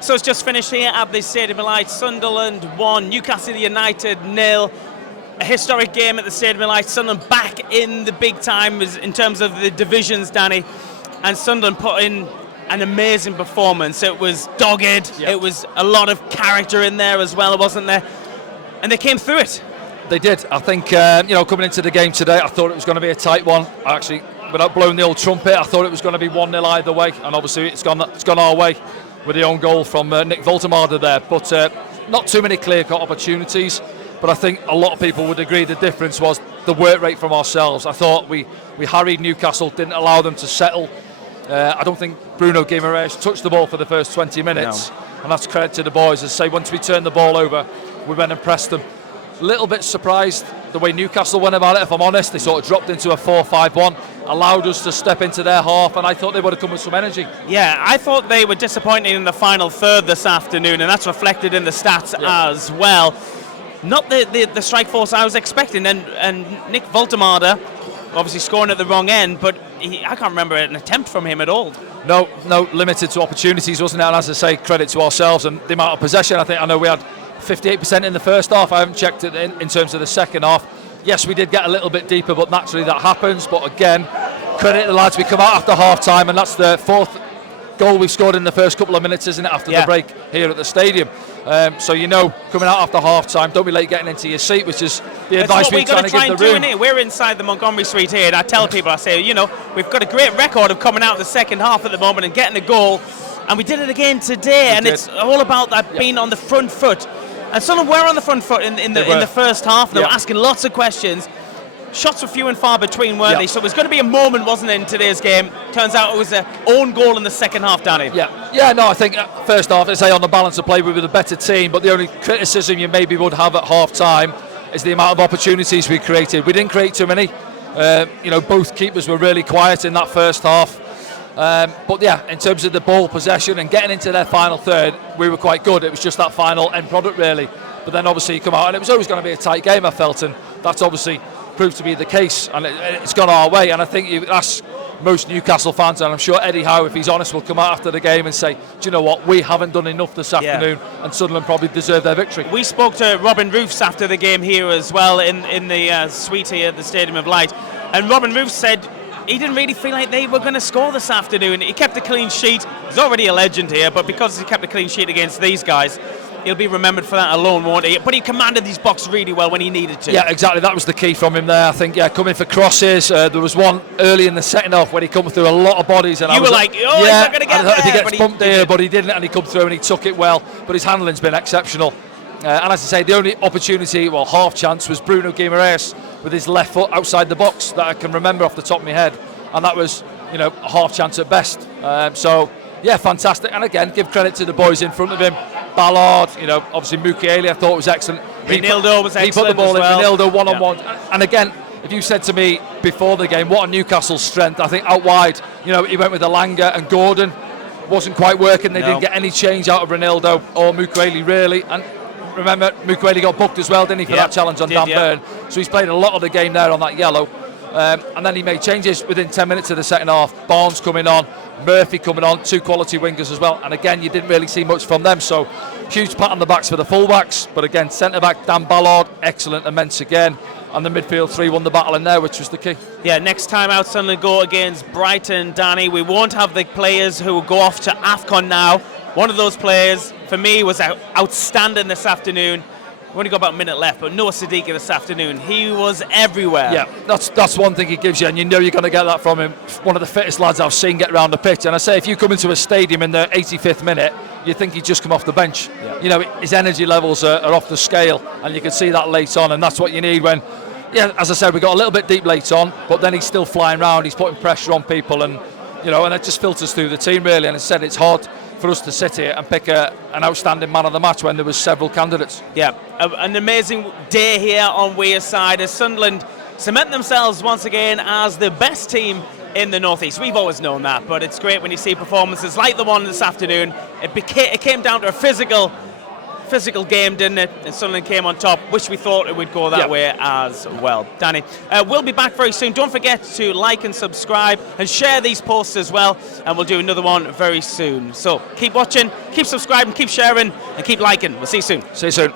So it's just finished here at the Stadium of Light. Sunderland 1, Newcastle United 0. A historic game at the Stadium of Light. Sunderland back in the big time in terms of the divisions, Danny. And Sunderland put in an amazing performance. It was dogged. Yep. It was a lot of character in there as well, wasn't there? And they came through it. They did. I think, coming into the game today, I thought it was going to be a tight one. Actually, without blowing the old trumpet, I thought it was going to be 1-0 either way. And obviously, it's gone our way with the own goal from Nick Voltemade there. But not too many clear-cut opportunities. But I think a lot of people would agree the difference was the work rate from ourselves. I thought we harried Newcastle, didn't allow them to settle. I don't think Bruno Guimaraes touched the ball for the first 20 minutes. No. And that's credit to the boys. As I say, once we turned the ball over, we went and pressed them. A little bit surprised the way Newcastle went about it, if I'm honest. They sort of dropped into a 4-5-1, allowed us to step into their half, and I thought they would have come with some energy. Yeah, I thought they were disappointing in the final third this afternoon, and that's reflected in the stats as well. Not the strike force I was expecting, and Nick Voltemade obviously scoring at the wrong end, but I can't remember an attempt from him at all. No, limited to opportunities, wasn't it? And as I say, credit to ourselves and the amount of possession. I know we had 58% in the first half. I haven't checked it in terms of the second half. Yes, we did get a little bit deeper, but naturally that happens. But again, credit to the lads. We come out after half time, and that's the fourth goal we've scored in the first couple of minutes, isn't it, after the break here at the stadium. So coming out after half time, don't be late getting into your seat, which is the advice we're trying to give the room. We're inside the Montgomery Street here, and I tell people, I say, we've got a great record of coming out in the second half at the moment and getting a goal, and we did it again today, it's all about that being on the front foot. And Sunderland were on the front foot in the first half. They were asking lots of questions. Shots were few and far between, weren't they? So it was going to be a moment, wasn't it, in today's game? Turns out it was an own goal in the second half, Danny. I think first half, on the balance of play, we were the better team, but the only criticism you maybe would have at half time is the amount of opportunities we created. We didn't create too many. Both keepers were really quiet in that first half. In terms of the ball possession and getting into their final third, we were quite good. It was just that final end product, really. But then obviously you come out, and it was always going to be a tight game, I felt, and that's obviously proved to be the case, and it's gone our way. And I think you ask most Newcastle fans, and I'm sure Eddie Howe, if he's honest, will come out after the game and say, do you know what, we haven't done enough this afternoon, and Sunderland probably deserve their victory. We spoke to Robin Roofs after the game here as well in the suite here at the Stadium of Light, and Robin Roofs said he didn't really feel like they were going to score this afternoon. He kept a clean sheet. He's already a legend here, but because he kept a clean sheet against these guys, he'll be remembered for that alone, won't he? But he commanded these boxes really well when he needed to. Yeah, exactly. That was the key from him there. I think, coming for crosses. There was one early in the second half when he come through a lot of bodies. And you were like, he's not going to get there. He gets pumped here, but he didn't, and he come through and he took it well. But his handling's been exceptional. And as I say, the only opportunity, half chance, was Bruno Guimaraes with his left foot outside the box that I can remember off the top of my head. And that was, a half chance at best. Fantastic. And again, give credit to the boys in front of him. Ballard, obviously Mukiele, I thought was excellent. Renildo was excellent. He put the ball in, Renildo one-on-one. Yeah. And again, if you said to me before the game, what a Newcastle strength, I think out wide, he went with Alanga and Gordon. Wasn't quite working. They didn't get any change out of Renildo or Mukiele, really. And remember, Mukiele got booked as well, didn't he, for that challenge on Dan Burn. So he's played a lot of the game there on that yellow. And then he made changes within 10 minutes of the second half. Barnes coming on, Murphy coming on, two quality wingers as well. And again, you didn't really see much from them. So huge pat on the backs for the fullbacks. But again, centre-back Dan Ballard, excellent, immense again. And the midfield three won the battle in there, which was the key. Yeah, next time out, Sunderland go against Brighton, Danny. We won't have the players who will go off to AFCON now. One of those players, for me, was outstanding this afternoon. We've only got about a minute left, but Noah Siddiqui this afternoon, he was everywhere. Yeah, that's one thing he gives you, and you know you're going to get that from him. One of the fittest lads I've seen get around the pitch. And I say, if you come into a stadium in the 85th minute, you think he'd just come off the bench. Yeah. His energy levels are off the scale, and you can see that late on, and that's what you need when, as I said, we got a little bit deep late on, but then he's still flying around, he's putting pressure on people, and and it just filters through the team, really. And as I said, it's hard for us to sit here and pick an outstanding man of the match when there was several candidates. Yeah, an amazing day here on Wearside as Sunderland cement themselves once again as the best team in the North East. We've always known that, but it's great when you see performances like the one this afternoon. It came down to a physical physical game, didn't it? And Sunderland came on top. Wish we thought it would go that way as well. Danny, we'll be back very soon. Don't forget to like and subscribe and share these posts as well, and we'll do another one very soon. So keep watching, keep subscribing, keep sharing, and keep liking. We'll see you soon. See you soon.